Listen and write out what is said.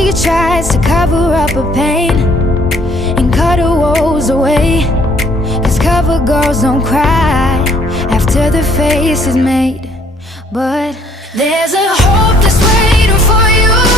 She tries to cover up her pain and cut her woes away, 'cause cover girls don't cry after the face is made. But there's a hope that's waiting for you.